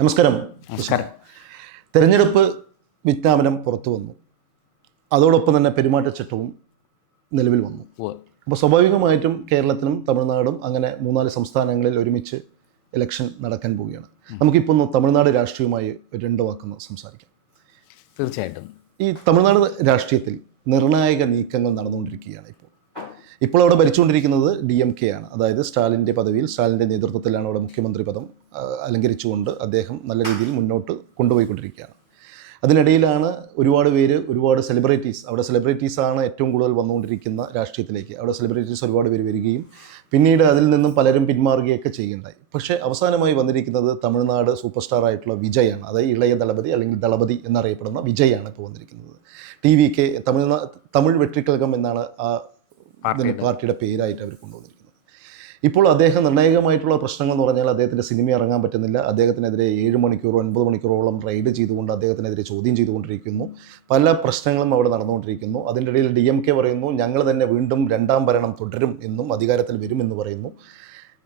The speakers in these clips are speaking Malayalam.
നമസ്കാരം. നമസ്കാരം. തെരഞ്ഞെടുപ്പ് വിജ്ഞാപനം പുറത്തു വന്നു. അതോടൊപ്പം തന്നെ പെരുമാറ്റച്ചട്ടവും നിലവിൽ വന്നു. അപ്പോൾ സ്വാഭാവികമായിട്ടും കേരളത്തിലും തമിഴ്നാടും അങ്ങനെ 3-4 സംസ്ഥാനങ്ങളിൽ ഒരുമിച്ച് ഇലക്ഷൻ നടക്കാൻ പോവുകയാണ്. നമുക്കിപ്പോൾ ഒന്ന് തമിഴ്നാട് രാഷ്ട്രീയവുമായി രണ്ട് വാക്കൊന്ന് സംസാരിക്കാം. തീർച്ചയായിട്ടും ഈ തമിഴ്നാട് രാഷ്ട്രീയത്തിൽ നിർണായക നീക്കങ്ങൾ നടന്നുകൊണ്ടിരിക്കുകയാണ്. ഇപ്പോൾ അവിടെ ഭരിച്ചുകൊണ്ടിരിക്കുന്നത് DMK ആണ്. അതായത് സ്റ്റാലിൻ്റെ പദവിയിൽ, സ്റ്റാലിൻ്റെ നേതൃത്വത്തിലാണ് അവിടെ മുഖ്യമന്ത്രി പദം അലങ്കരിച്ചുകൊണ്ട് അദ്ദേഹം നല്ല രീതിയിൽ മുന്നോട്ട് കൊണ്ടുപോയിക്കൊണ്ടിരിക്കുകയാണ്. അതിനിടയിലാണ് ഒരുപാട് സെലിബ്രിറ്റീസ്, അവിടെ സെലിബ്രിറ്റീസാണ് ഏറ്റവും കൂടുതൽ വന്നുകൊണ്ടിരിക്കുന്ന രാഷ്ട്രീയത്തിലേക്ക്. അവിടെ സെലിബ്രിറ്റീസ് ഒരുപാട് പേര് വരികയും പിന്നീട് അതിൽ നിന്നും പലരും പിന്മാറുകയൊക്കെ ചെയ്യുകയുണ്ടായി. പക്ഷേ അവസാനമായി വന്നിരിക്കുന്നത് തമിഴ്നാട് സൂപ്പർ സ്റ്റാർ ആയിട്ടുള്ള വിജയാണ്. അതായത് ഇളയ ദളപതി അല്ലെങ്കിൽ ദളപതി എന്നറിയപ്പെടുന്ന വിജയാണ് ഇപ്പോൾ വന്നിരിക്കുന്നത്. TVK, തമിഴ് വെട്രിക്കഴകം എന്നാണ് ആ പാർട്ടിയുടെ പേരായിട്ട് അവർ കൊണ്ടുവന്നിരിക്കുന്നത്. ഇപ്പോൾ അദ്ദേഹം നിർണായകമായിട്ടുള്ള പ്രശ്നങ്ങൾ എന്ന് പറഞ്ഞാൽ അദ്ദേഹത്തിൻ്റെ സിനിമ ഇറങ്ങാൻ പറ്റുന്നില്ല. അദ്ദേഹത്തിനെതിരെ 7 മണിക്കൂറോ 9 മണിക്കൂറോളം റൈഡ് ചെയ്തുകൊണ്ട് അദ്ദേഹത്തിനെതിരെ ചോദ്യം ചെയ്തുകൊണ്ടിരിക്കുന്നു. പല പ്രശ്നങ്ങളും അവിടെ നടന്നുകൊണ്ടിരിക്കുന്നു. അതിൻ്റെ ഇടയിൽ DMK പറയുന്നു ഞങ്ങൾ തന്നെ വീണ്ടും 2ാം ഭരണം തുടരും എന്നും അധികാരത്തിൽ വരുമെന്ന് പറയുന്നു.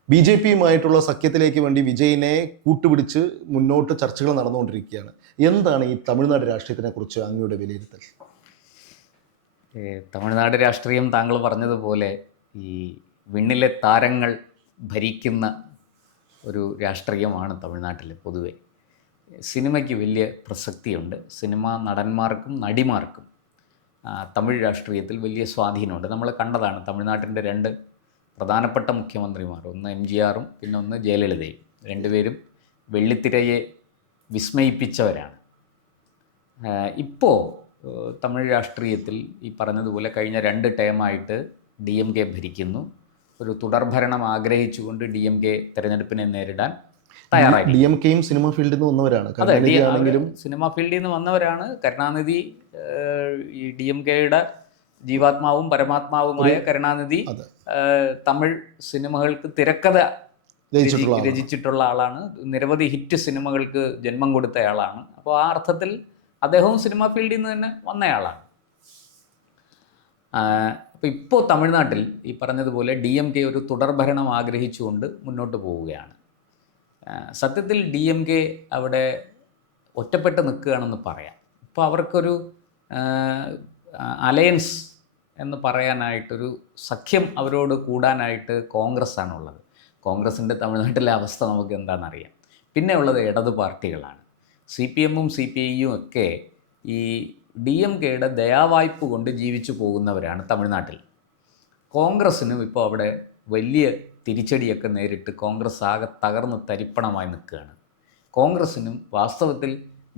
BJPയുമായിട്ടുള്ള സഖ്യത്തിലേക്ക് വേണ്ടി വിജയിനെ കൂട്ടുപിടിച്ച് മുന്നോട്ട് ചർച്ചകൾ നടന്നുകൊണ്ടിരിക്കുകയാണ്. എന്താണ് ഈ തമിഴ്നാട് രാഷ്ട്രീയത്തിനെക്കുറിച്ച് അങ്ങയുടെ വിലയിരുത്തൽ? തമിഴ്നാട് രാഷ്ട്രീയം താങ്കൾ പറഞ്ഞതുപോലെ ഈ വിണ്ണിലെ താരങ്ങൾ ഭരിക്കുന്ന ഒരു രാഷ്ട്രീയമാണ് തമിഴ്നാട്ടിൽ പൊതുവെ. സിനിമയ്ക്ക് വലിയ പ്രസക്തിയുണ്ട്. സിനിമാ നടന്മാർക്കും നടിമാർക്കും തമിഴ് രാഷ്ട്രീയത്തിൽ വലിയ സ്വാധീനമുണ്ട്. നമ്മൾ കണ്ടതാണ് തമിഴ്നാട്ടിൻ്റെ 2 പ്രധാനപ്പെട്ട മുഖ്യമന്ത്രിമാർ, ഒന്ന് MGRും പിന്നെ ഒന്ന് ജയലളിതയും. രണ്ടുപേരും വെള്ളിത്തിരയെ വിസ്മയിപ്പിച്ചവരാണ്. ഇപ്പോൾ തമിഴ് രാഷ്ട്രീയത്തിൽ ഈ പറഞ്ഞതുപോലെ കഴിഞ്ഞ 2 ടേമായിട്ട് DMK ഭരിക്കുന്നു. ഒരു തുടർഭരണം ആഗ്രഹിച്ചുകൊണ്ട് DMK തെരഞ്ഞെടുപ്പിനെ നേരിടാൻ തയ്യാറായി. DMKയും സിനിമ ഫീൽഡിൽ നിന്ന് വന്നവരാണ്. സിനിമ ഫീൽഡിൽ നിന്ന് വന്നവരാണ്. കരുണാനിധി ഈ DMKയുടെ ജീവാത്മാവും പരമാത്മാവുമായ കരുണാനിധി തമിഴ് സിനിമകൾക്ക് തിരക്കഥ രചിച്ചിട്ടുള്ള ആളാണ്. നിരവധി ഹിറ്റ് സിനിമകൾക്ക് ജന്മം കൊടുത്തയാളാണ്. അപ്പോൾ ആ അർത്ഥത്തിൽ അദ്ദേഹവും സിനിമാ ഫീൽഡിൽ നിന്ന് തന്നെ വന്നയാളാണ്. അപ്പോൾ ഇപ്പോൾ തമിഴ്നാട്ടിൽ ഈ പറഞ്ഞതുപോലെ DMK ഒരു തുടർഭരണം ആഗ്രഹിച്ചുകൊണ്ട് മുന്നോട്ട് പോവുകയാണ്. സത്യത്തിൽ DMK അവിടെ ഒറ്റപ്പെട്ട് നിൽക്കുകയാണെന്ന് പറയാം. ഇപ്പോൾ അവർക്കൊരു അലയൻസ് എന്ന് പറയാനായിട്ടൊരു സഖ്യം അവരോട് കൂടാനായിട്ട് കോൺഗ്രസ്സാണുള്ളത്. കോൺഗ്രസിൻ്റെ തമിഴ്നാട്ടിലെ അവസ്ഥ നമുക്ക് എന്താണെന്നറിയാം. പിന്നെ ഉള്ളത് ഇടതു പാർട്ടികളാണ്. CPMും CPIയും ഒക്കെ ഈ DMKയുടെ ദയാവായ്പ കൊണ്ട് ജീവിച്ചു പോകുന്നവരാണ് തമിഴ്നാട്ടിൽ. കോൺഗ്രസ്സിനും ഇപ്പോൾ അവിടെ വലിയ തിരിച്ചടിയൊക്കെ നേരിട്ട് കോൺഗ്രസ് ആകെ തകർന്ന് തരിപ്പണമായി നിൽക്കുകയാണ്. കോൺഗ്രസ്സിനും വാസ്തവത്തിൽ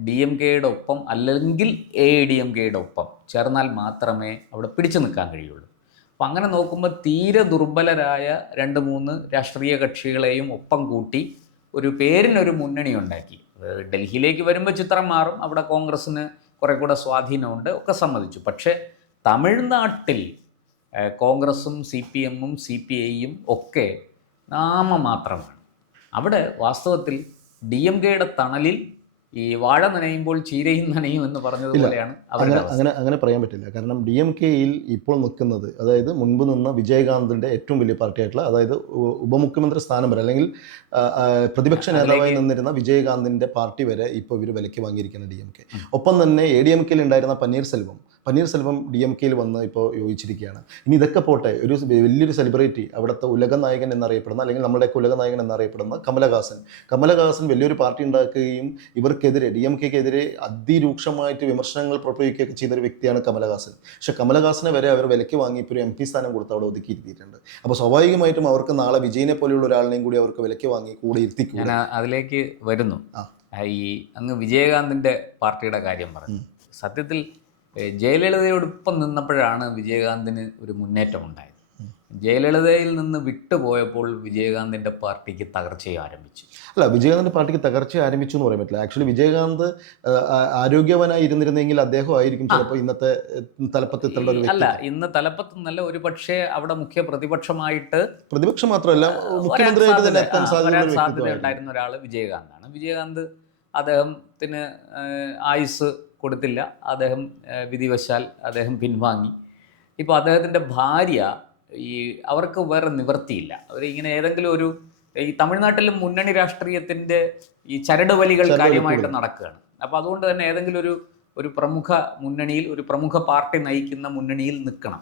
DMKയുടെ ഒപ്പം അല്ലെങ്കിൽ AIADMKയുടെ ഒപ്പം ചേർന്നാൽ മാത്രമേ അവിടെ പിടിച്ചു നിൽക്കാൻ കഴിയുള്ളൂ. അപ്പോൾ അങ്ങനെ നോക്കുമ്പോൾ തീരെ ദുർബലരായ 2-3 രാഷ്ട്രീയ കക്ഷികളെയും ഒപ്പം കൂട്ടി ഒരു പേരിനൊരു മുന്നണി ഉണ്ടാക്കി. ഡൽഹിയിലേക്ക് വരുമ്പോൾ ചിത്രം മാറും. അവിടെ കോൺഗ്രസ്സിന് കുറെ കൂടെ സ്വാധീനമുണ്ട്, ഒക്കെ സമ്മതിച്ചു. പക്ഷേ തമിഴ്നാട്ടിൽ കോൺഗ്രസും CPMും CPIയും ഒക്കെ നാമമാത്രമാണ്. അവിടെ വാസ്തവത്തിൽ DMKയുടെ തണലിൽ ഈ വാഴ നനയുമ്പോൾ ചീരയും നനയും എന്ന് പറഞ്ഞതുപോലെയാണ്. അങ്ങനെ പറയാൻ പറ്റില്ല. കാരണം DMKയിൽ ഇപ്പോൾ നിൽക്കുന്നത്, അതായത് മുൻപ് നിന്ന വിജയകാന്തിൻ്റെ ഏറ്റവും വലിയ പാർട്ടിയായിട്ടുള്ള, അതായത് ഉപമുഖ്യമന്ത്രി സ്ഥാനം വരെ അല്ലെങ്കിൽ പ്രതിപക്ഷ നേതാവായി നിന്നിരുന്ന വിജയകാന്തിൻ്റെ പാർട്ടി വരെ ഇപ്പോൾ ഇവർ വിലയ്ക്ക് വാങ്ങിയിരിക്കുന്ന DMK. ഒപ്പം തന്നെ ADMKയിൽ ഉണ്ടായിരുന്ന പന്നീർസെൽവം DMKയിൽ വന്ന് ഇപ്പോൾ യോജിച്ചിരിക്കുകയാണ്. ഇനി ഇതൊക്കെ പോട്ടെ, ഒരു വലിയൊരു സെലിബ്രിറ്റി, അവിടുത്തെ ഉലകനായകൻ എന്നറിയപ്പെടുന്ന, അല്ലെങ്കിൽ നമ്മുടെയൊക്കെ ഉലകനായകൻ എന്നറിയപ്പെടുന്ന കമലഹാസൻ വലിയൊരു പാർട്ടി ഉണ്ടാക്കുകയും ഇവർക്കെതിരെ DMKക്കെതിരെ അതിരൂക്ഷമായിട്ട് വിമർശനങ്ങൾ പ്രയോഗിക്കുകയൊക്കെ ചെയ്യുന്നൊരു വ്യക്തിയാണ് കമലഹാസൻ. പക്ഷെ കമലഹാസനെ വരെ അവർ വിലയ്ക്ക് വാങ്ങി ഇപ്പോൾ ഒരു MP സ്ഥാനം കൊടുത്ത് അവിടെ ഒതുക്കിയിരുത്തിയിട്ടുണ്ട്. അപ്പോൾ സ്വാഭാവികമായിട്ടും അവർക്ക് നാളെ വിജയിനെ പോലെയുള്ള ഒരാളിനെയും കൂടി അവർക്ക് വിലയ്ക്ക് വാങ്ങി കൂടെ ഇരുത്തിക്കും. ഞാൻ അതിലേക്ക് വരുന്നു. ഈ അങ്ങ് വിജയകാന്തിൻ്റെ പാർട്ടിയുടെ കാര്യം പറഞ്ഞു. സത്യത്തിൽ ജയലളിതയോടൊപ്പം നിന്നപ്പോഴാണ് വിജയകാന്തിന് ഒരു മുന്നേറ്റം ഉണ്ടായത്. ജയലളിതയിൽ നിന്ന് വിട്ടുപോയപ്പോൾ വിജയകാന്തിൻ്റെ പാർട്ടിക്ക് തകർച്ചയെ ആരംഭിച്ചു. അല്ല, വിജയകാന്തിൻ്റെ പാർട്ടിക്ക് തകർച്ച ആരംഭിച്ചു എന്ന് പറയാൻ പറ്റില്ല. ആക്ച്വലി വിജയകാന്ത് ആരോഗ്യവാനായി ഇരുന്നിരുന്നെങ്കിൽ അദ്ദേഹം ആയിരിക്കും ചിലപ്പോൾ ഇന്നത്തെ തലപ്പത്ത് എത്തേണ്ട ഒരു വ്യക്തി. അല്ല, ഇന്ന് തലപ്പത്തൊന്നല്ല, ഒരു പക്ഷേ അവിടെ മുഖ്യ പ്രതിപക്ഷം മാത്രമല്ല മുഖ്യമന്ത്രിയായിട്ട് തന്നെ എത്താൻ സാധ്യത ഉണ്ടായിരുന്ന ഒരാൾ വിജയകാന്താണ്. വിജയകാന്ത് അദ്ദേഹത്തിന് ആയുസ് കൊടുത്തില്ല. അദ്ദേഹം വിധിവശാൽ അദ്ദേഹം പിൻവാങ്ങി. ഇപ്പോൾ അദ്ദേഹത്തിൻ്റെ ഭാര്യ അവർക്ക് വേറെ നിവൃത്തിയില്ല. അവരിങ്ങനെ ഏതെങ്കിലും ഒരു ഈ തമിഴ്നാട്ടിലും മുന്നണി രാഷ്ട്രീയത്തിൻ്റെ ഈ ചരടുവലികൾ കാര്യമായിട്ട് നടക്കുകയാണ്. അപ്പോൾ അതുകൊണ്ട് തന്നെ ഏതെങ്കിലും ഒരു പ്രമുഖ മുന്നണിയിൽ, ഒരു പ്രമുഖ പാർട്ടി നയിക്കുന്ന മുന്നണിയിൽ നിൽക്കണം.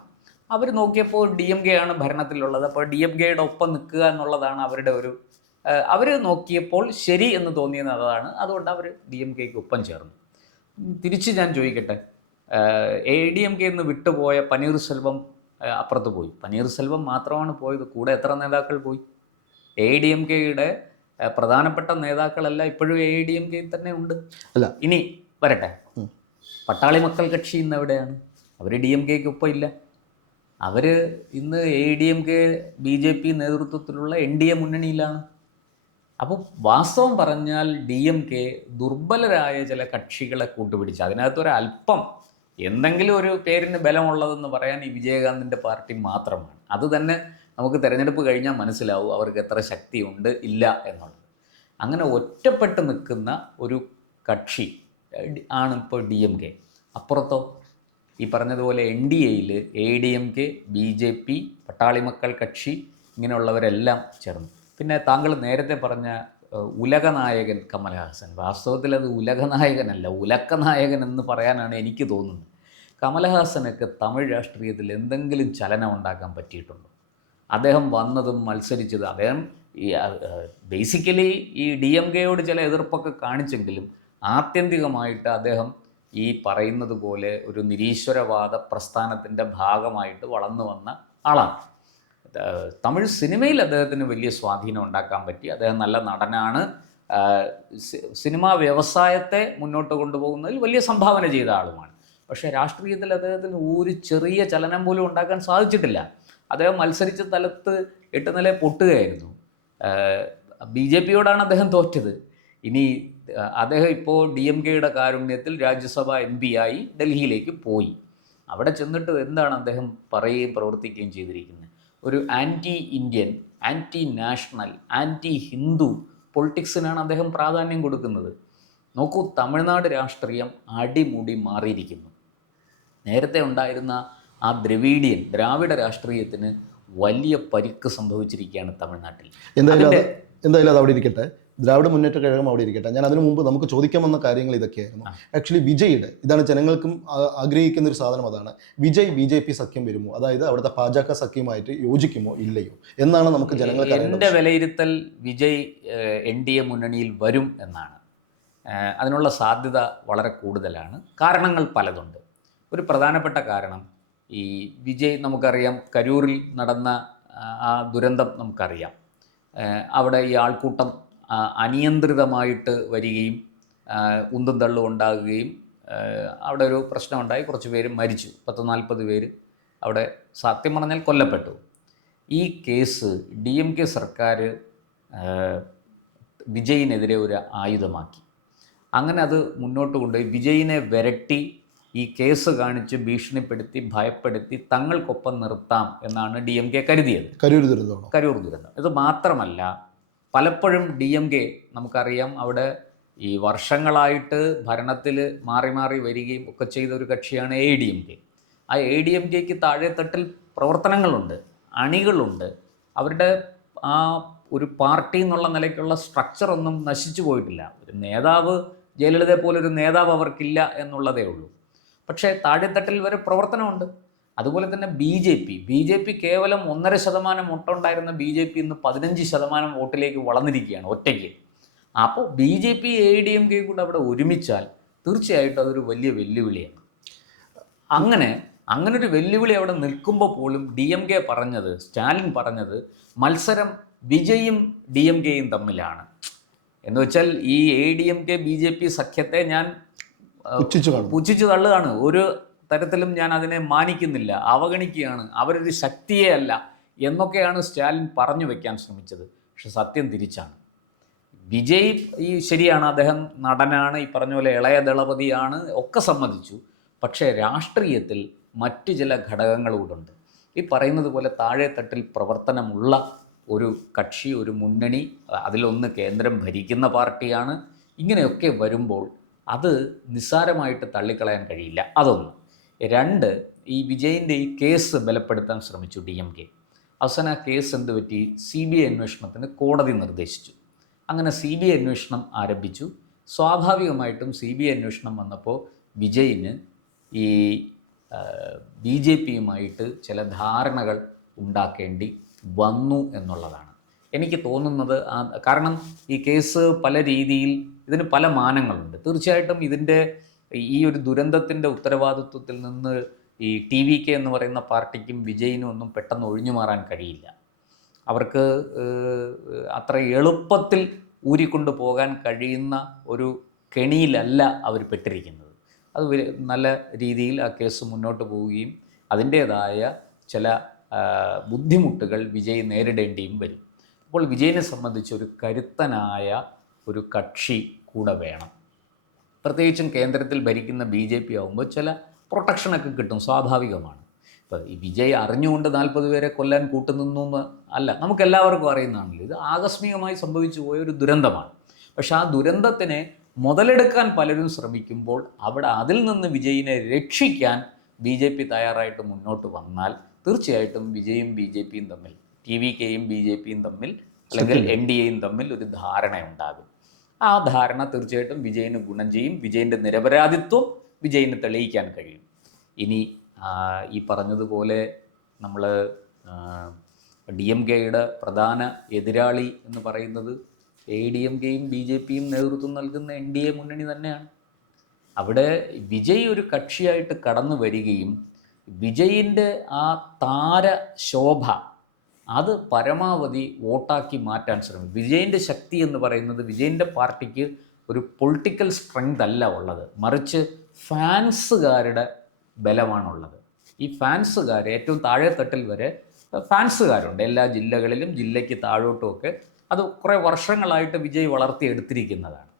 അവർ നോക്കിയപ്പോൾ DMK ആണ് ഭരണത്തിലുള്ളത്. അപ്പോൾ DMKയുടെ ഒപ്പം നിൽക്കുക എന്നുള്ളതാണ് അവരുടെ അവർ നോക്കിയപ്പോൾ ശരി എന്ന് തോന്നിയത് അതാണ്. അതുകൊണ്ട് അവർ DMKയ്ക്ക് ഒപ്പം ചേർന്നു. തിരിച്ച് ഞാൻ ചോദിക്കട്ടെ, ADMK എന്ന് വിട്ടുപോയ പനീർസെൽവം അപ്പുറത്ത് പോയി. പനീർസെൽവം മാത്രമാണ് പോയത്, കൂടെ എത്ര നേതാക്കൾ പോയി? ADMKയുടെ പ്രധാനപ്പെട്ട നേതാക്കളെല്ലാം ഇപ്പോഴും ADMK തന്നെ ഉണ്ട്. അല്ല, ഇനി വരട്ടെ, പട്ടാളി മക്കൾ കക്ഷി ഇന്ന് എവിടെയാണ്? അവർ DMKയ്ക്ക് ഒപ്പം ഇല്ല. അവർ ഇന്ന് ADMK BJP നേതൃത്വത്തിലുള്ള NDA മുന്നണിയിലാണ്. അപ്പോൾ വാസ്തവം പറഞ്ഞാൽ DMK ദുർബലരായ ചില കക്ഷികളെ കൂട്ടുപിടിച്ച് അതിനകത്തൊരല്പം എന്തെങ്കിലും ഒരു പേരിന് ബലമുള്ളതെന്ന് പറയാൻ ഈ വിജയകാന്തിൻ്റെ പാർട്ടി മാത്രമാണ്. അത് തന്നെ നമുക്ക് തിരഞ്ഞെടുപ്പ് കഴിഞ്ഞാൽ മനസ്സിലാവും അവർക്ക് എത്ര ശക്തിയുണ്ട് ഇല്ല എന്നുള്ളത്. അങ്ങനെ ഒറ്റപ്പെട്ട് നിൽക്കുന്ന ഒരു കക്ഷി ആണ് ഇപ്പോൾ DMK. അപ്പുറത്തോ ഈ പറഞ്ഞതുപോലെ NDAയിൽ ADMK, BJP, പട്ടാളി മക്കൾ കക്ഷി ഇങ്ങനെയുള്ളവരെല്ലാം ചേർന്നു. പിന്നെ താങ്കൾ നേരത്തെ പറഞ്ഞ ഉലകനായകൻ കമൽഹാസൻ, വാസ്തവത്തിൽ അത് ഉലകനായകനല്ല, ഉലക്കനായകൻ എന്ന് പറയാനാണ് എനിക്ക് തോന്നുന്നത്. കമൽഹാസനൊക്കെ തമിഴ് രാഷ്ട്രീയത്തിൽ എന്തെങ്കിലും ചലനം ഉണ്ടാക്കാൻ പറ്റിയിട്ടുണ്ടോ? അദ്ദേഹം വന്നതും മത്സരിച്ചതും, അദ്ദേഹം ഈ ബേസിക്കലി ഈ DMKയോട് ചില എതിർപ്പൊക്കെ കാണിച്ചെങ്കിലും ആത്യന്തികമായിട്ട് അദ്ദേഹം ഈ പറയുന്നത് പോലെ ഒരു നിരീശ്വരവാദ പ്രസ്ഥാനത്തിൻ്റെ ഭാഗമായിട്ട് വളർന്നു വന്ന ആളാണ്. തമിഴ് സിനിമയിൽ അദ്ദേഹത്തിന് വലിയ സ്വാധീനം ഉണ്ടാക്കാൻ പറ്റി. അദ്ദേഹം നല്ല നടനാണ്. സിനിമാ വ്യവസായത്തെ മുന്നോട്ട് കൊണ്ടുപോകുന്നതിൽ വലിയ സംഭാവന ചെയ്ത ആളുമാണ്. പക്ഷേ രാഷ്ട്രീയത്തിൽ അദ്ദേഹത്തിന് ഒരു ചെറിയ ചലനം പോലും ഉണ്ടാക്കാൻ സാധിച്ചിട്ടില്ല. അദ്ദേഹം മത്സരിച്ച സ്ഥലത്ത് 8 നില പൊട്ടുകയായിരുന്നു. BJPയോടാണ് അദ്ദേഹം തോറ്റത്. ഇനി അദ്ദേഹം ഇപ്പോൾ DMKയുടെ കാരുണ്യത്തിൽ രാജ്യസഭ MP ആയി ഡൽഹിയിലേക്ക് പോയി. അവിടെ ചെന്നിട്ട് എന്താണ് അദ്ദേഹം പറയുകയും പ്രവർത്തിക്കുകയും ചെയ്തിരിക്കുന്നത്? ഒരു anti Indian, anti national, anti Hindu പൊളിറ്റിക്സിനാണ് അദ്ദേഹം പ്രാധാന്യം കൊടുക്കുന്നത്. നോക്കൂ, തമിഴ്നാട് രാഷ്ട്രീയം അടിമുടി മാറിയിരിക്കുന്നു. നേരത്തെ ഉണ്ടായിരുന്ന ആ ദ്രാവിഡ രാഷ്ട്രീയത്തിന് വലിയ പരിക്ക് സംഭവിച്ചിരിക്കുകയാണ് തമിഴ്നാട്ടിൽ. എന്തായാലും അത് അവിടെ ഇരിക്കട്ടെ, ദ്രാവിഡ മുന്നേറ്റ കഴകം അവിടെ ഇരിക്കട്ടെ. ഞാൻ അതിനു മുമ്പ് നമുക്ക് ചോദിക്കാൻ വന്ന കാര്യങ്ങൾ ഇതൊക്കെയായിരുന്നു. ആക്ച്വലി വിജയുടെ, ഇതാണ് ജനങ്ങൾക്കും ആഗ്രഹിക്കുന്ന ഒരു സാധനം, അതാണ് വിജയ് BJP സഖ്യം വരുമോ, അതായത് അവിടുത്തെ പാജക സഖ്യമായിട്ട് യോജിക്കുമോ ഇല്ലയോ എന്നാണ് നമുക്ക് ജനങ്ങൾക്ക് അറിയേണ്ടത്. എൻ്റെ വിലയിരുത്തൽ വിജയ് NDA മുന്നണിയിൽ വരും എന്നാണ്. അതിനുള്ള സാധ്യത വളരെ കൂടുതലാണ്. കാരണങ്ങൾ പലതുണ്ട്. ഒരു പ്രധാനപ്പെട്ട കാരണം, ഈ വിജയ് നമുക്കറിയാം, കരൂരിൽ നടന്ന ആ ദുരന്തം നമുക്കറിയാം. അവിടെ ഈ ആൾക്കൂട്ടം അനിയന്ത്രിതമായിട്ട് വരികയും ഉന്തും തള്ളും ഉണ്ടാകുകയും അവിടെ ഒരു പ്രശ്നമുണ്ടായി. കുറച്ച് പേര് മരിച്ചു, 10-40 പേര് അവിടെ സത്യം പറഞ്ഞാൽ കൊല്ലപ്പെട്ടു. ഈ കേസ് DMK സർക്കാർ വിജയിനെതിരെ ഒരു ആയുധമാക്കി. അങ്ങനെ അത് മുന്നോട്ട് കൊണ്ടുപോയി വിജയിനെ വിരട്ടി ഈ കേസ് കാണിച്ച് ഭീഷണിപ്പെടുത്തി ഭയപ്പെടുത്തി തങ്ങൾക്കൊപ്പം നിർത്താം എന്നാണ് DMK കരുതിയത്. കരൂർ ദുരന്തം. ഇത് മാത്രമല്ല, പലപ്പോഴും DMK നമുക്കറിയാം അവിടെ ഈ വർഷങ്ങളായിട്ട് ഭരണത്തിൽ മാറി മാറി വരികയും ഒക്കെ ചെയ്ത ഒരു കക്ഷിയാണ് ADMK. ആ ADMKയ്ക്ക് താഴെത്തട്ടിൽ പ്രവർത്തനങ്ങളുണ്ട്, അണികളുണ്ട്. അവരുടെ ആ ഒരു പാർട്ടി എന്നുള്ള നിലയ്ക്കുള്ള സ്ട്രക്ചറൊന്നും നശിച്ചു പോയിട്ടില്ല. ഒരു നേതാവ്, ജയലളിതയെ പോലൊരു നേതാവ് അവർക്കില്ല എന്നുള്ളതേ ഉള്ളൂ. പക്ഷേ താഴെത്തട്ടിൽ വരെ പ്രവർത്തനമുണ്ട്. അതുപോലെ തന്നെ BJP കേവലം 1.5% വോട്ടുണ്ടായിരുന്ന BJP ഇന്ന് 15% വോട്ടിലേക്ക് വളർന്നിരിക്കുകയാണ് ഒറ്റയ്ക്ക്. അപ്പോൾ BJP ADMK കൂടെ അവിടെ ഒരുമിച്ചാൽ തീർച്ചയായിട്ടും അതൊരു വലിയ വെല്ലുവിളിയാണ്. അങ്ങനെ ഒരു വെല്ലുവിളി അവിടെ നിൽക്കുമ്പോൾ പോലും DMK പറഞ്ഞത്, സ്റ്റാലിൻ പറഞ്ഞത്, മത്സരം വിജയും DMKയും തമ്മിലാണ്. എന്ന് വെച്ചാൽ ഈ ADMK BJP സഖ്യത്തെ ഞാൻ പുച്ഛിച്ചു തള്ളുകയാണ്. ഒരു തരത്തിലും ഞാൻ അതിനെ മാനിക്കുന്നില്ല, അവഗണിക്കുകയാണ്, അവരൊരു ശക്തിയേ അല്ല എന്നൊക്കെയാണ് സ്റ്റാലിൻ പറഞ്ഞു വയ്ക്കാൻ ശ്രമിച്ചത്. പക്ഷെ സത്യം തിരിച്ചാണ്. വിജയ് ശരിയാണ്, അദ്ദേഹം നടനാണ്, ഈ പറഞ്ഞ പോലെ ഇളയ ദളപതിയാണ്, ഒക്കെ സമ്മതിച്ചു. പക്ഷേ രാഷ്ട്രീയത്തിൽ മറ്റു ചില ഘടകങ്ങൾ കൂടുണ്ട്. ഈ പറയുന്നത് പോലെ താഴെത്തട്ടിൽ പ്രവർത്തനമുള്ള ഒരു കക്ഷി, ഒരു മുന്നണി, അതിലൊന്ന് കേന്ദ്രം ഭരിക്കുന്ന പാർട്ടിയാണ്. ഇങ്ങനെയൊക്കെ വരുമ്പോൾ അത് നിസ്സാരമായിട്ട് തള്ളിക്കളയാൻ കഴിയില്ല. അതൊന്ന്. 2, ഈ വിജയിൻ്റെ ഈ കേസ് ബലപ്പെടുത്താൻ ശ്രമിച്ചു DMK. അവസാനം ആ കേസ് എന്ത് പറ്റി, CBI അന്വേഷണത്തിന് കോടതി നിർദ്ദേശിച്ചു. അങ്ങനെ CBI അന്വേഷണം ആരംഭിച്ചു. സ്വാഭാവികമായിട്ടും CBI അന്വേഷണം വന്നപ്പോൾ വിജയിന് ഈ BJPയുമായിട്ട് ചില ധാരണകൾ ഉണ്ടാക്കേണ്ടി വന്നു എന്നുള്ളതാണ് എനിക്ക് തോന്നുന്നത്. കാരണം ഈ കേസ് പല രീതിയിൽ ഇതിന് പല മാനങ്ങളുണ്ട്. തീർച്ചയായിട്ടും ഇതിൻ്റെ ഈ ഒരു ദുരന്തത്തിൻ്റെ ഉത്തരവാദിത്വത്തിൽ നിന്ന് ഈ TVK എന്ന് പറയുന്ന പാർട്ടിക്കും വിജയിനും ഒന്നും പെട്ടെന്ന് ഒഴിഞ്ഞു മാറാൻ കഴിയില്ല. അവർക്ക് അത്ര എളുപ്പത്തിൽ ഊരിക്കൊണ്ടു പോകാൻ കഴിയുന്ന ഒരു കെണിയിലല്ല അവർ പെട്ടിരിക്കുന്നത്. അത് നല്ല രീതിയിൽ ആ കേസ് മുന്നോട്ട് പോവുകയും അതിൻ്റേതായ ചില ബുദ്ധിമുട്ടുകൾ വിജയ് നേരിടേണ്ടിയും വരും. അപ്പോൾ വിജയിനെ സംബന്ധിച്ച് ഒരു കരുത്തനായ ഒരു കക്ഷി കൂടെ വേണം. പ്രത്യേകിച്ചും കേന്ദ്രത്തിൽ ഭരിക്കുന്ന BJP ആകുമ്പോൾ ചില പ്രൊട്ടക്ഷനൊക്കെ കിട്ടും, സ്വാഭാവികമാണ്. ഇപ്പോൾ ഈ വിജയ് അറിഞ്ഞുകൊണ്ട് 40 പേരെ കൊല്ലാൻ കൂട്ടുനിന്നു അല്ല, നമുക്കെല്ലാവർക്കും അറിയുന്നതാണല്ലോ. ഇത് ആകസ്മികമായി സംഭവിച്ചു പോയ ഒരു ദുരന്തമാണ്. പക്ഷെ ആ ദുരന്തത്തിനെ മുതലെടുക്കാൻ പലരും ശ്രമിക്കുമ്പോൾ അവിടെ അതിൽ നിന്ന് വിജയിനെ രക്ഷിക്കാൻ BJP തയ്യാറായിട്ട് മുന്നോട്ട് വന്നാൽ തീർച്ചയായിട്ടും വിജയും BJPയും തമ്മിൽ, TVKയും BJPയും തമ്മിൽ, അല്ലെങ്കിൽ NDAയും തമ്മിൽ ഒരു ധാരണയുണ്ടാകും. ആ ധാരണ തീർച്ചയായിട്ടും വിജയിന് ഗുണം ചെയ്യും. വിജയിൻ്റെ നിരപരാധിത്വം വിജയിന് തെളിയിക്കാൻ കഴിയും. ഇനി ഈ പറഞ്ഞതുപോലെ നമ്മൾ DMKയുടെ പ്രധാന എതിരാളി എന്ന് പറയുന്നത് ADMKയും BJPയും നേതൃത്വം നൽകുന്ന NDA മുന്നണി തന്നെയാണ്. അവിടെ വിജയ് ഒരു കക്ഷിയായിട്ട് കടന്നു വരികയും വിജയിൻ്റെ ആ താരശോഭ അത് പരമാവധി വോട്ടാക്കി മാറ്റാൻ ശ്രമിക്കും. വിജയിൻ്റെ ശക്തി എന്ന് പറയുന്നത് വിജയിൻ്റെ പാർട്ടിക്ക് ഒരു പൊളിറ്റിക്കൽ സ്ട്രെങ്ത് അല്ല ഉള്ളത്, മറിച്ച് ഫാൻസുകാരുടെ ബലമാണുള്ളത്. ഈ ഫാൻസുകാർ ഏറ്റവും താഴെത്തട്ടിൽ വരെ ഫാൻസുകാരുണ്ട് എല്ലാ ജില്ലകളിലും, ജില്ലയ്ക്ക് താഴോട്ടുമൊക്കെ. അത് കുറേ വർഷങ്ങളായിട്ട് വിജയ് വളർത്തിയെടുത്തിരിക്കുന്നതാണ്.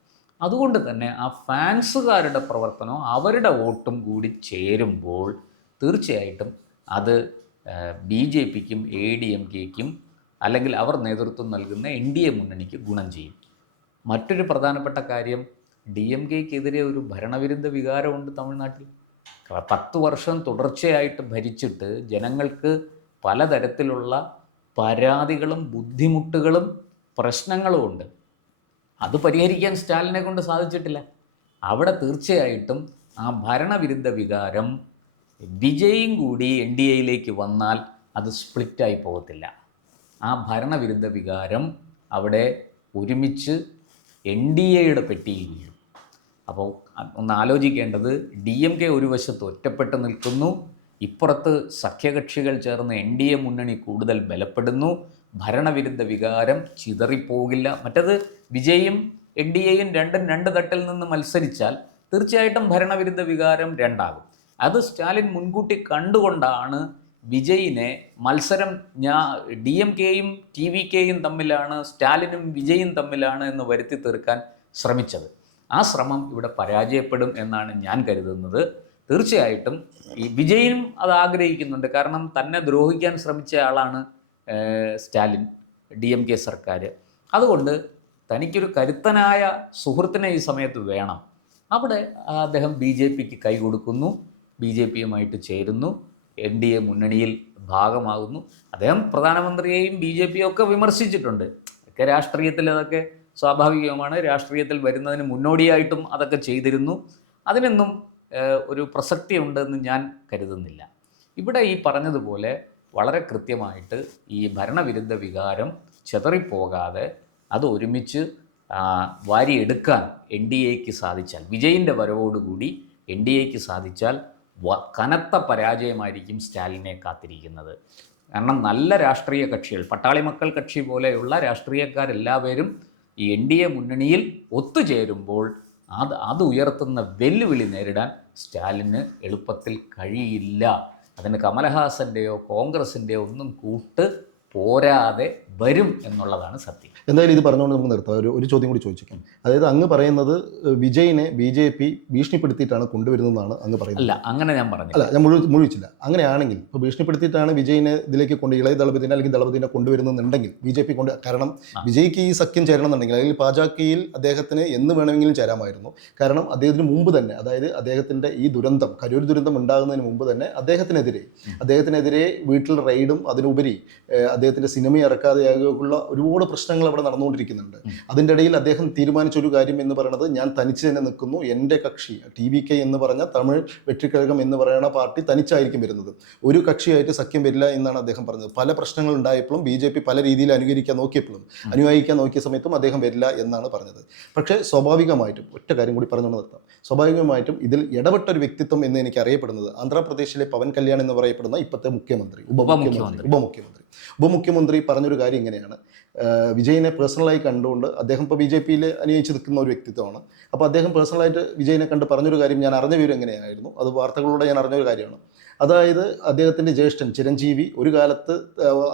അതുകൊണ്ട് തന്നെ ആ ഫാൻസുകാരുടെ പ്രവർത്തനവും അവരുടെ വോട്ടും കൂടി ചേരുമ്പോൾ തീർച്ചയായിട്ടും അത് BJPക്കും ADMKയ്ക്കും അല്ലെങ്കിൽ അവർ നേതൃത്വം നൽകുന്ന NDA മുന്നണിക്ക് ഗുണം ചെയ്യും. മറ്റൊരു പ്രധാനപ്പെട്ട കാര്യം, DMKയ്ക്കെതിരെ ഒരു ഭരണവിരുദ്ധ വികാരമുണ്ട് തമിഴ്നാട്ടിൽ. 10 വർഷം തുടർച്ചയായിട്ട് ഭരിച്ചിട്ട് ജനങ്ങൾക്ക് പലതരത്തിലുള്ള പരാതികളും ബുദ്ധിമുട്ടുകളും പ്രശ്നങ്ങളുമുണ്ട്. അത് പരിഹരിക്കാൻ സ്റ്റാലിനെ കൊണ്ട് സാധിച്ചിട്ടില്ല. അവിടെ തീർച്ചയായിട്ടും ആ ഭരണവിരുദ്ധ വികാരം വിജയും കൂടി NDAയിലേക്ക് വന്നാൽ അത് സ്പ്ലിറ്റായി പോകത്തില്ല. ആ ഭരണവിരുദ്ധ വികാരം അവിടെ ഒരുമിച്ച് NDAയുടെ പെട്ടിയിൽ വീഴും. അപ്പോൾ ഒന്ന് ആലോചിക്കേണ്ടത്, DMK ഒരു വശത്ത് ഒറ്റപ്പെട്ട് നിൽക്കുന്നു, ഇപ്പുറത്ത് സഖ്യകക്ഷികൾ ചേർന്ന് NDA മുന്നണി കൂടുതൽ ബലപ്പെടുന്നു. ഭരണവിരുദ്ധ വികാരം ചിതറിപ്പോകില്ല. മറ്റത് വിജയും NDAയും രണ്ടും രണ്ട് തട്ടിൽ നിന്ന് മത്സരിച്ചാൽ തീർച്ചയായിട്ടും ഭരണവിരുദ്ധ വികാരം രണ്ടാകും. അത് സ്റ്റാലിൻ മുൻകൂട്ടി കണ്ടുകൊണ്ടാണ് വിജയിനെ മത്സരം DMKയും TVKയും തമ്മിലാണ്, സ്റ്റാലിനും വിജയും തമ്മിലാണ് എന്ന് വരുത്തി തീർക്കാൻ ശ്രമിച്ചത്. ആ ശ്രമം ഇവിടെ പരാജയപ്പെടും എന്നാണ് ഞാൻ കരുതുന്നത്. തീർച്ചയായിട്ടും ഈ വിജയും അത് ആഗ്രഹിക്കുന്നുണ്ട്. കാരണം തന്നെ ദ്രോഹിക്കാൻ ശ്രമിച്ച ആളാണ് സ്റ്റാലിൻ, DMK സർക്കാർ. അതുകൊണ്ട് തനിക്കൊരു കരുത്തനായ സുഹൃത്തിനെ ഈ സമയത്ത് വേണം. അവിടെ അദ്ദേഹം BJPക്ക് കൈ കൊടുക്കുന്നു, BJPയുമായിട്ട് ചേരുന്നു, NDA മുന്നണിയിൽ ഭാഗമാകുന്നു. അദ്ദേഹം പ്രധാനമന്ത്രിയെയും BJPയും ഒക്കെ വിമർശിച്ചിട്ടുണ്ട്. ഒക്കെ രാഷ്ട്രീയത്തിൽ അതൊക്കെ സ്വാഭാവികമാണ്. രാഷ്ട്രീയത്തിൽ വരുന്നതിന് മുന്നോടിയായിട്ടും അതൊക്കെ ചെയ്തിരുന്നു. അതിനൊന്നും ഒരു പ്രസക്തി ഉണ്ടെന്ന് ഞാൻ കരുതുന്നില്ല. ഇവിടെ ഈ പറഞ്ഞതുപോലെ വളരെ കൃത്യമായിട്ട് ഈ ഭരണവിരുദ്ധ വികാരം ചിതറിപ്പോകാതെ അത് ഒരുമിച്ച് വാരിയെടുക്കാൻ NDAയ്ക്ക് സാധിച്ചാൽ, വിജയിൻ്റെ വരവോടുകൂടി NDAയ്ക്ക് സാധിച്ചാൽ കനത്ത പരാജയമായിരിക്കും സ്റ്റാലിനെ കാത്തിരിക്കുന്നത്. കാരണം നല്ല രാഷ്ട്രീയ കക്ഷികൾ, പട്ടാളി മക്കൾ കക്ഷി പോലെയുള്ള രാഷ്ട്രീയക്കാരെല്ലാവരും ഈ NDA മുന്നണിയിൽ ഒത്തുചേരുമ്പോൾ അത് ഉയർത്തുന്ന വെല്ലുവിളി നേരിടാൻ സ്റ്റാലിന് എളുപ്പത്തിൽ കഴിയില്ല. അതിന് കമലഹാസൻ്റെയോ കോൺഗ്രസിൻ്റെയോ ഒന്നും കൂട്ട് പോരാതെ വരും എന്നുള്ളതാണ് സത്യം. എന്തായാലും ഇത് പറഞ്ഞുകൊണ്ട് നമുക്ക് നിർത്താം. ഒരു ചോദ്യം കൂടി ചോദിച്ചേക്കാം. അതായത് അങ്ങ് പറയുന്നത് വിജയിനെ BJP ഭീഷണിപ്പെടുത്തിയിട്ടാണ് കൊണ്ടുവരുന്നതെന്നാണ് അങ്ങ് പറയുന്നത്. അല്ല, അങ്ങനെ ഞാൻ പറഞ്ഞു. അല്ല, ഞാൻ മുഴുവിച്ചില്ല. അങ്ങനെയാണെങ്കിൽ ഇപ്പോൾ ഭീഷണിപ്പെടുത്തിയിട്ടാണ് വിജയിനെ ഇതിലേക്ക് ഇളയ ദളപതിനെ അല്ലെങ്കിൽ ദളപതിനെ കൊണ്ടുവരുന്നുണ്ടെങ്കിൽ BJP കാരണം വിജയ്ക്ക് ഈ സഖ്യം ചേരണമെന്നുണ്ടെങ്കിൽ അല്ലെങ്കിൽ പാജാക്കിയിൽ അദ്ദേഹത്തിന് എന്ന് വേണമെങ്കിലും ചേരാമായിരുന്നു. കാരണം അദ്ദേഹത്തിന് മുമ്പ് തന്നെ, അതായത് അദ്ദേഹത്തിൻ്റെ ഈ ദുരന്തം, കരൂർ ദുരന്തം ഉണ്ടാകുന്നതിന് മുമ്പ് തന്നെ അദ്ദേഹത്തിനെതിരെ വീട്ടിൽ റെയ്ഡും അതിനുപരി അദ്ദേഹത്തിൻ്റെ സിനിമ ഇറക്കാതെയാകുള്ള ഒരുപാട് പ്രശ്നങ്ങൾ അവിടെ നടന്നുകൊണ്ടിരിക്കുന്നുണ്ട്. അതിൻ്റെ ഇടയിൽ അദ്ദേഹം തീരുമാനിച്ച ഒരു കാര്യം എന്ന് പറയുന്നത്, ഞാൻ തനിച്ച് തന്നെ നിൽക്കുന്നു, എൻ്റെ കക്ഷി TVK എന്ന് പറഞ്ഞ തമിഴ് വെற்றிക്കഴകം എന്ന് പറയുന്ന പാർട്ടി തനിച്ചായിരിക്കും വരുന്നത്, ഒരു കക്ഷിയായിട്ട് സഖ്യം വരില്ല എന്നാണ് അദ്ദേഹം പറഞ്ഞത്. പല പ്രശ്നങ്ങൾ ഉണ്ടായപ്പോഴും BJP പല രീതിയിൽ അനുകരിക്കാൻ നോക്കിയ സമയത്തും അദ്ദേഹം വരില്ല എന്നാണ് പറഞ്ഞത്. പക്ഷേ സ്വാഭാവികമായിട്ടും ഒറ്റ കാര്യം കൂടി പറഞ്ഞുകൊണ്ട് നിർത്താം. സ്വാഭാവികമായിട്ടും ഇതിൽ ഇടപെട്ട ഒരു വ്യക്തിത്വം എന്ന് എനിക്ക് അറിയപ്പെടുന്നത് ആന്ധ്രാപ്രദേശിലെ പവൻ കല്യാൺ എന്ന് പറയപ്പെടുന്ന ഇപ്പോഴത്തെ ഉപമുഖ്യമന്ത്രി പറഞ്ഞൊരു കാര്യം ഇങ്ങനെയാണ്. വിജയിനെ പേഴ്സണലായി കണ്ടുകൊണ്ട് അദ്ദേഹം ഇപ്പോൾ BJPയിൽ അനുയായിച്ച് നിൽക്കുന്ന ഒരു വ്യക്തിത്വമാണ്. അപ്പോൾ അദ്ദേഹം പേഴ്സണലായിട്ട് വിജയിനെ കണ്ട് പറഞ്ഞൊരു കാര്യം ഞാൻ അറിഞ്ഞ വിവരം എങ്ങനെയായിരുന്നു, അത് വാർത്തകളിലൂടെ ഞാൻ അറിഞ്ഞൊരു കാര്യമാണ്. അതായത് അദ്ദേഹത്തിൻ്റെ ജ്യേഷ്ഠൻ ചിരഞ്ജീവി ഒരു കാലത്ത്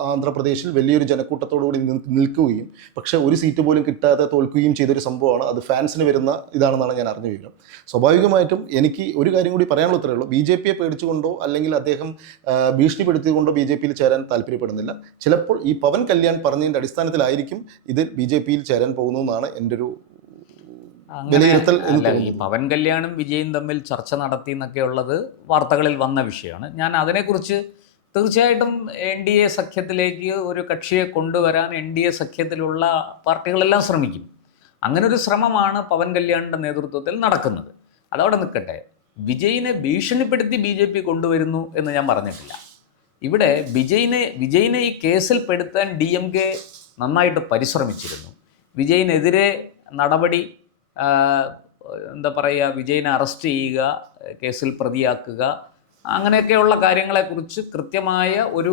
ആന്ധ്രാപ്രദേശിൽ വലിയൊരു ജനക്കൂട്ടത്തോടുകൂടി നിൽക്കുകയും പക്ഷേ ഒരു സീറ്റ് പോലും കിട്ടാതെ തോൽക്കുകയും ചെയ്തൊരു സംഭവമാണ്. അത് ഫാൻസിന് വരുന്ന ഇതാണെന്നാണ് ഞാൻ അറിഞ്ഞ വിവരം. സ്വാഭാവികമായിട്ടും എനിക്ക് ഒരു കാര്യം കൂടി പറയാനുള്ള ഉത്തരവേ ഉള്ളൂ. BJPയെ പേടിച്ചുകൊണ്ടോ അല്ലെങ്കിൽ അദ്ദേഹം ഭീഷണിപ്പെടുത്തിക്കൊണ്ടോ BJPയിൽ ചേരാൻ താല്പര്യപ്പെടുന്നില്ല. ചിലപ്പോൾ ഈ പവൻ കല്യാൺ പറഞ്ഞതിൻ്റെ അടിസ്ഥാനത്തിലായിരിക്കും ഇത് BJPയിൽ ചേരാൻ പോകുന്നതെന്നാണ് എൻ്റെ ഒരു വിലയിരുത്തൽ. ഈ പവൻ കല്യാണും വിജയും തമ്മിൽ ചർച്ച നടത്തി എന്നൊക്കെ ഉള്ളത് വാർത്തകളിൽ വന്ന വിഷയമാണ്. ഞാൻ അതിനെക്കുറിച്ച് തീർച്ചയായിട്ടും NDA സഖ്യത്തിലേക്ക് ഒരു കക്ഷിയെ കൊണ്ടുവരാൻ NDA സഖ്യത്തിലുള്ള പാർട്ടികളെല്ലാം ശ്രമിക്കും. അങ്ങനൊരു ശ്രമമാണ് പവൻ കല്യാണിൻ്റെ നേതൃത്വത്തിൽ നടക്കുന്നത്. അതവിടെ നിൽക്കട്ടെ. വിജയിനെ ഭീഷണിപ്പെടുത്തി BJP കൊണ്ടുവരുന്നു എന്ന് ഞാൻ പറഞ്ഞിട്ടില്ല. ഇവിടെ വിജയിനെ ഈ കേസിൽ പെടുത്താൻ DMK നന്നായിട്ട് പരിശ്രമിച്ചിരുന്നു. വിജയിനെതിരെ നടപടി, എന്താ പറയുക, വിജയിനെ അറസ്റ്റ് ചെയ്യുക, കേസിൽ പ്രതിയാക്കുക, അങ്ങനെയൊക്കെയുള്ള കാര്യങ്ങളെക്കുറിച്ച് കൃത്യമായ ഒരു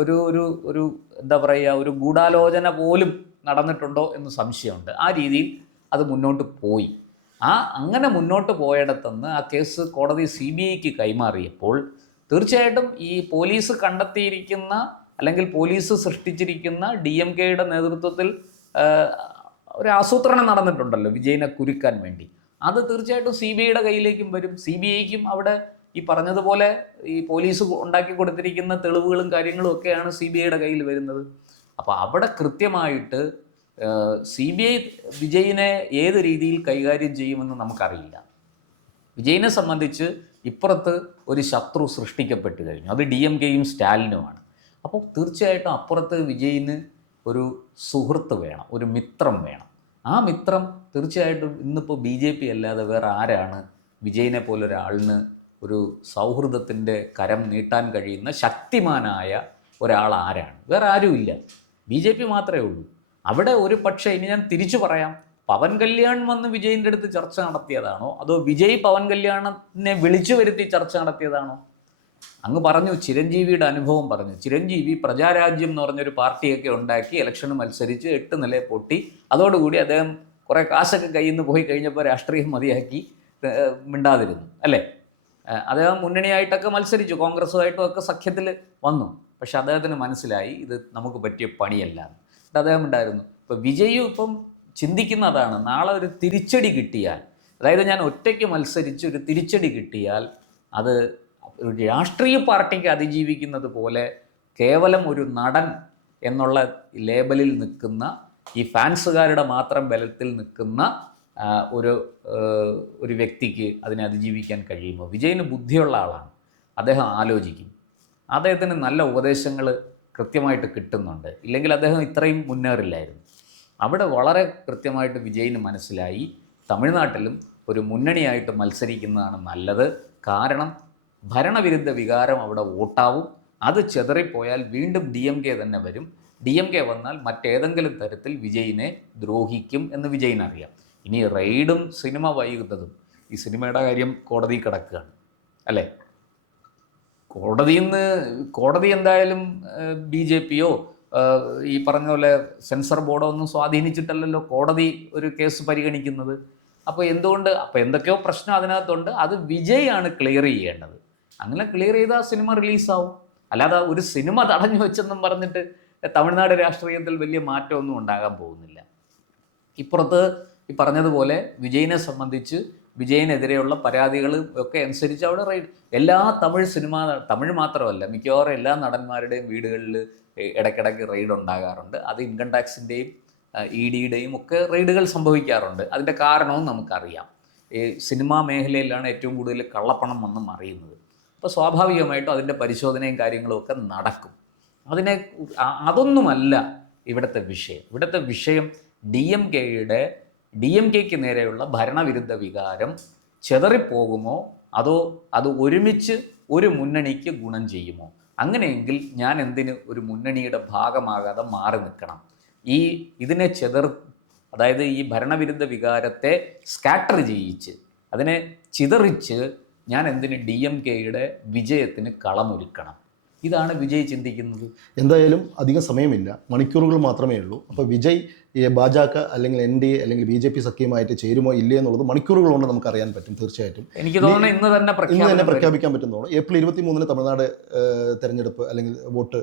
ഒരു ഒരു ഒരു എന്താ പറയുക, ഒരു ഗൂഢാലോചന പോലും നടന്നിട്ടുണ്ടോ എന്ന് സംശയമുണ്ട്. ആ രീതിയിൽ അത് മുന്നോട്ട് പോയി. അങ്ങനെ മുന്നോട്ട് പോയിടത്തുനിന്ന് ആ കേസ് കോടതി CBIക്ക് കൈമാറിയപ്പോൾ തീർച്ചയായിട്ടും ഈ പോലീസ് കണ്ടെത്തിയിരിക്കുന്ന അല്ലെങ്കിൽ പോലീസ് സൃഷ്ടിച്ചിരിക്കുന്ന DMKയുടെ നേതൃത്വത്തിൽ ഒരു ആസൂത്രണം നടന്നിട്ടുണ്ടല്ലോ വിജയിനെ കുരുക്കാൻ വേണ്ടി. അത് തീർച്ചയായിട്ടും CBIയുടെ കയ്യിലേക്കും വരും. CBIക്കും അവിടെ ഈ പറഞ്ഞതുപോലെ ഈ പോലീസ് ഉണ്ടാക്കി കൊടുത്തിരിക്കുന്ന തെളിവുകളും കാര്യങ്ങളും ഒക്കെയാണ് CBIയുടെ കയ്യിൽ വരുന്നത്. അപ്പോൾ അവിടെ കൃത്യമായിട്ട് CBI വിജയിനെ ഏത് രീതിയിൽ കൈകാര്യം ചെയ്യുമെന്ന് നമുക്കറിയില്ല. വിജയിനെ സംബന്ധിച്ച് ഇപ്പുറത്ത് ഒരു ശത്രു സൃഷ്ടിക്കപ്പെട്ട് കഴിഞ്ഞു. അത് DMKയും സ്റ്റാലിനുമാണ്. അപ്പോൾ തീർച്ചയായിട്ടും അപ്പുറത്ത് വിജയിന് ഒരു സുഹൃത്ത് വേണം, ഒരു മിത്രം വേണം. ആ മിത്രം തീർച്ചയായിട്ടും ഇന്നിപ്പോൾ BJP അല്ലാതെ വേറെ ആരാണ് വിജയിനെ പോലൊരാളിന് ഒരു സൗഹൃദത്തിൻ്റെ കരം നീട്ടാൻ കഴിയുന്ന ശക്തിമാനായ ഒരാൾ ആരാണ്? വേറെ ആരുമില്ല, BJP മാത്രമേ ഉള്ളൂ. അവിടെ ഒരു പക്ഷേ ഇനി ഞാൻ തിരിച്ചു പറയാം, പവൻ കല്യാൺ വന്ന് വിജയിൻ്റെ അടുത്ത് ചർച്ച നടത്തിയതാണോ അതോ വിജയ് പവൻ കല്യാണിനെ വിളിച്ചു വരുത്തി ചർച്ച നടത്തിയതാണോ? അങ്ങ് പറഞ്ഞു, ചിരഞ്ജീവിയുടെ അനുഭവം പറഞ്ഞു. ചിരഞ്ജീവി പ്രജാരാജ്യം എന്ന് പറഞ്ഞൊരു പാർട്ടിയൊക്കെ ഉണ്ടാക്കി ഇലക്ഷന് മത്സരിച്ച് 8 നിലയെ പൊട്ടി. അതോടുകൂടി അദ്ദേഹം കുറേ കാശൊക്കെ കയ്യിൽ നിന്ന് പോയി കഴിഞ്ഞപ്പോൾ രാഷ്ട്രീയം മതിയാക്കി മിണ്ടാതിരുന്നു, അല്ലേ? അദ്ദേഹം മുന്നണിയായിട്ടൊക്കെ മത്സരിച്ചു, കോൺഗ്രസ്സുമായിട്ടും ഒക്കെ സഖ്യത്തിൽ വന്നു. പക്ഷെ അദ്ദേഹത്തിന് മനസ്സിലായി ഇത് നമുക്ക് പറ്റിയ പണിയല്ല. എന്നിട്ട് അദ്ദേഹം ഉണ്ടായിരുന്നു. ഇപ്പോൾ വിജയും ഇപ്പം ചിന്തിക്കുന്നതാണ്, നാളെ ഒരു തിരിച്ചടി കിട്ടിയാൽ, അതായത് ഞാൻ ഒറ്റയ്ക്ക് മത്സരിച്ച് ഒരു തിരിച്ചടി കിട്ടിയാൽ അത് ഒരു രാഷ്ട്രീയ പാർട്ടിക്ക് അതിജീവിക്കുന്നത് പോലെ കേവലം ഒരു നടൻ എന്നുള്ള ലേബലിൽ നിൽക്കുന്ന, ഈ ഫാൻസുകാരുടെ മാത്രം ബലത്തിൽ നിൽക്കുന്ന ഒരു വ്യക്തിക്ക് അതിനെ അതിജീവിക്കാൻ കഴിയുമോ? വിജയിന് ബുദ്ധിയുള്ള ആളാണ്, അദ്ദേഹം ആലോചിക്കും. അദ്ദേഹത്തിന് നല്ല ഉപദേശങ്ങൾ കൃത്യമായിട്ട് കിട്ടുന്നുണ്ട്, ഇല്ലെങ്കിൽ അദ്ദേഹം ഇത്രയും മുന്നേറില്ലായിരുന്നു. അവിടെ വളരെ കൃത്യമായിട്ട് വിജയിന് മനസ്സിലായി തമിഴ്നാട്ടിലും ഒരു മുന്നണിയായിട്ട് മത്സരിക്കുന്നതാണ് നല്ലത്. കാരണം ഭരണവിരുദ്ധ വികാരം അവിടെ വോട്ടാവും. അത് ചെതറിപ്പോയാൽ വീണ്ടും DMK തന്നെ വരും. DMK വന്നാൽ മറ്റേതെങ്കിലും തരത്തിൽ വിജയിനെ ദ്രോഹിക്കും എന്ന് വിജയിനറിയാം. ഇനി റെയ്ഡും സിനിമ വൈകുന്നതും, ഈ സിനിമയുടെ കാര്യം കോടതി കിടക്കുകയാണ്, അല്ലേ? കോടതി എന്തായാലും BJPയോ ഈ പറഞ്ഞ പോലെ സെൻസർ ബോർഡോ ഒന്നും സ്വാധീനിച്ചിട്ടല്ലല്ലോ കോടതി ഒരു കേസ് പരിഗണിക്കുന്നത്. അപ്പോൾ എന്തൊക്കെയോ പ്രശ്നം അതിനകത്തുണ്ട്. അത് വിജയാണ് ക്ലിയർ ചെയ്യേണ്ടത്. അങ്ങനെ ക്ലിയർ ചെയ്താൽ സിനിമ റിലീസാവും. അല്ലാതെ ഒരു സിനിമ തടഞ്ഞു വെച്ചെന്നും പറഞ്ഞിട്ട് തമിഴ്നാട് രാഷ്ട്രീയത്തിൽ വലിയ മാറ്റമൊന്നും ഉണ്ടാകാൻ പോകുന്നില്ല. ഇപ്പുറത്ത് ഈ പറഞ്ഞതുപോലെ വിജയിനെ സംബന്ധിച്ച് വിജയനെതിരെയുള്ള പരാതികൾ ഒക്കെ അനുസരിച്ച് അവിടെ റെയ്ഡ്, എല്ലാ തമിഴ് മാത്രമല്ല, മിക്കവാറും എല്ലാ നടന്മാരുടെയും വീടുകളിൽ ഇടയ്ക്കിടയ്ക്ക് റെയ്ഡ് ഉണ്ടാകാറുണ്ട്. അത് ഇൻകം ടാക്സിൻ്റെയും EDയുടെയും ഒക്കെ റെയ്ഡുകൾ സംഭവിക്കാറുണ്ട്. അതിൻ്റെ കാരണവും നമുക്കറിയാം. ഈ സിനിമാ മേഖലയിലാണ് ഏറ്റവും കൂടുതൽ കള്ളപ്പണം വന്ന് മറിയുന്നത്. അപ്പോൾ സ്വാഭാവികമായിട്ടും അതിൻ്റെ പരിശോധനയും കാര്യങ്ങളും ഒക്കെ നടക്കും. അതൊന്നുമല്ല ഇവിടുത്തെ വിഷയം. ഇവിടുത്തെ വിഷയം ഡി എം കെക്ക് നേരെയുള്ള ഭരണവിരുദ്ധ വികാരം ചെതറിപ്പോകുമോ, അതോ അത് ഒരുമിച്ച് ഒരു മുന്നണിക്ക് ഗുണം ചെയ്യുമോ? അങ്ങനെയെങ്കിൽ ഞാൻ എന്തിന് ഒരു മുന്നണിയുടെ ഭാഗമാകാതെ മാറി നിൽക്കണം? ഇതിനെ അതായത് ഈ ഭരണവിരുദ്ധ വികാരത്തെ സ്കാറ്റർ ചെയ്യിച്ച്, അതിനെ ചിതറിച്ച് ഞാൻ എന്തിന് DMKയുടെ വിജയത്തിന് കളമൊരുക്കണം? ഇതാണ് വിജയ് ചിന്തിക്കുന്നത്. എന്തായാലും അധികം സമയമില്ല, മണിക്കൂറുകൾ മാത്രമേ ഉള്ളൂ. അപ്പോൾ വിജയ് ഭാജക അല്ലെങ്കിൽ NDA അല്ലെങ്കിൽ BJP സഖ്യമായിട്ട് ചേരുമോ ഇല്ലേ എന്നുള്ളത് മണിക്കൂറുകൾ കൊണ്ട് നമുക്ക് അറിയാൻ പറ്റും. തീർച്ചയായിട്ടും എനിക്ക് തോന്നുന്നു ഇന്ന് തന്നെ പ്രഖ്യാപിക്കാൻ പറ്റുന്നതാണ്. ഏപ്രിൽ 23 തമിഴ്നാട് തെരഞ്ഞെടുപ്പ് അല്ലെങ്കിൽ വോട്ട്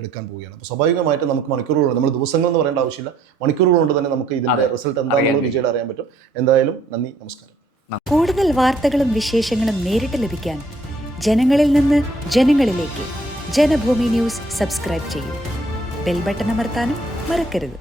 എടുക്കാൻ പോവുകയാണ്. അപ്പോൾ സ്വാഭാവികമായിട്ടും നമുക്ക് മണിക്കൂറുകൾ, നമ്മൾ ദിവസങ്ങൾ എന്ന് പറയേണ്ട ആവശ്യമില്ല, മണിക്കൂറുകൾ കൊണ്ട് തന്നെ നമുക്ക് ഇതിൻ്റെ റിസൾട്ട് എന്താണെന്നുള്ളത് വിജയുടെ അറിയാൻ പറ്റും. എന്തായാലും നന്ദി, നമസ്കാരം. കൂടുതൽ വാർത്തകളും വിശേഷങ്ങളും നേരിട്ട് ലഭിക്കാൻ ജനങ്ങളിൽ നിന്ന് ജനങ്ങളിലേക്ക് ജനഭൂമി ന്യൂസ് സബ്സ്ക്രൈബ് ചെയ്യൂ. ബെൽ ബട്ടൺ അമർത്താനും മറക്കരുത്.